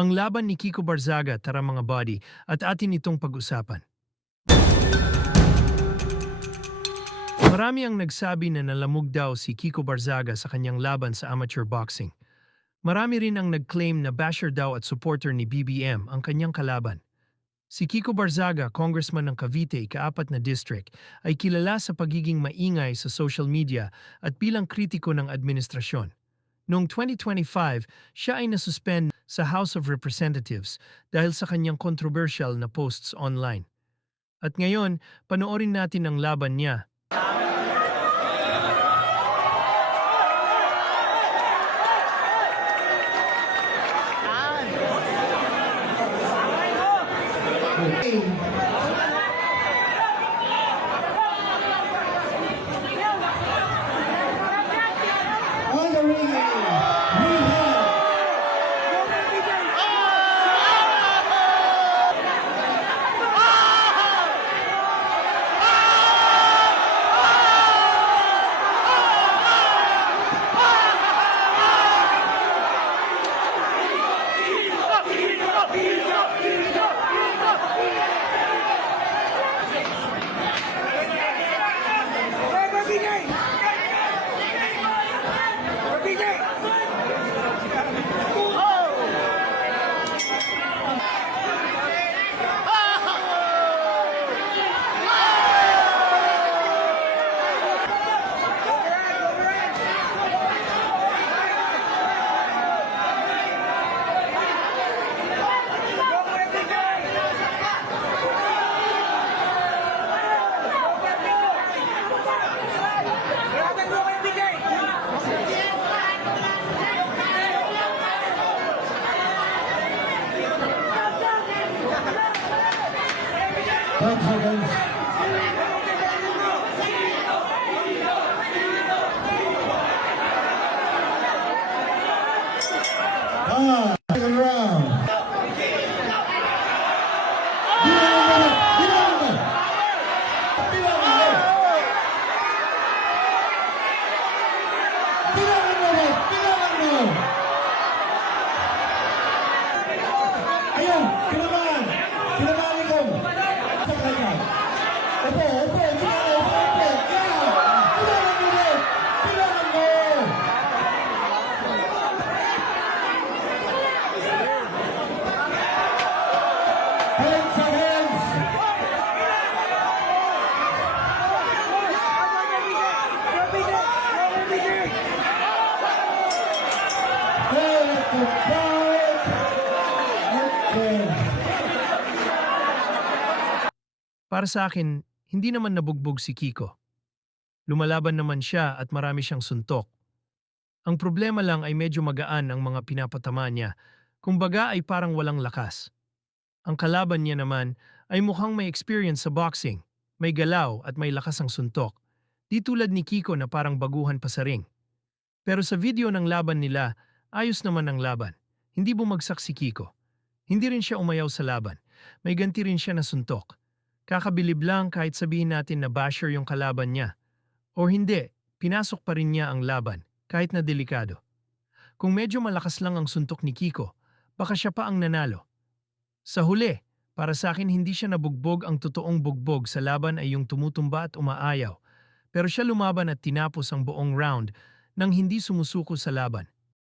Ang laban ni Kiko Barzaga, tara mga buddy, at atin itong pag-usapan. Marami ang nagsabi na nalamog daw si Kiko Barzaga sa kanyang laban sa amateur boxing. Marami rin ang nag-claim na basher daw at supporter ni BBM ang kanyang kalaban. Si Kiko Barzaga, congressman ng Cavite, ika-4 na district, ay kilala sa pagiging maingay sa social media at bilang kritiko ng administrasyon. Noong 2025, siya ay nasuspend sa House of Representatives dahil sa kanyang controversial na posts online. At ngayon, panoorin natin ang laban niya. On the ring, we have second round. Ayun, kinabahan. Kinabahan ikaw. Sa kanya. Opo, opo, opo, opo, opo. Kailangan mo rin. Kailangan mo. Hands sa hands. Let the fight begin. Para sa akin, hindi naman nabugbog si Kiko. Lumalaban naman siya at marami siyang suntok. Ang problema lang ay medyo magaan ang mga pinapatama niya, kumbaga ay parang walang lakas. Ang kalaban niya naman ay mukhang may experience sa boxing, may galaw at may lakas ang suntok. Di tulad ni Kiko na parang baguhan pa sa ring. Pero sa video ng laban nila, ayos naman ang laban. Hindi bumagsak si Kiko. Hindi rin siya umayaw sa laban. May ganti rin siya na suntok. Kakabilib lang kahit sabihin natin na basher yung kalaban niya. O hindi, pinasok pa rin niya ang laban, kahit na delikado. Kung medyo malakas lang ang suntok ni Kiko, baka siya pa ang nanalo. Sa huli, para sa akin hindi siya nabugbog. Ang totoong bugbog sa laban ay yung tumutumba at umaayaw. Pero siya lumaban at tinapos ang buong round nang hindi sumusuko sa laban.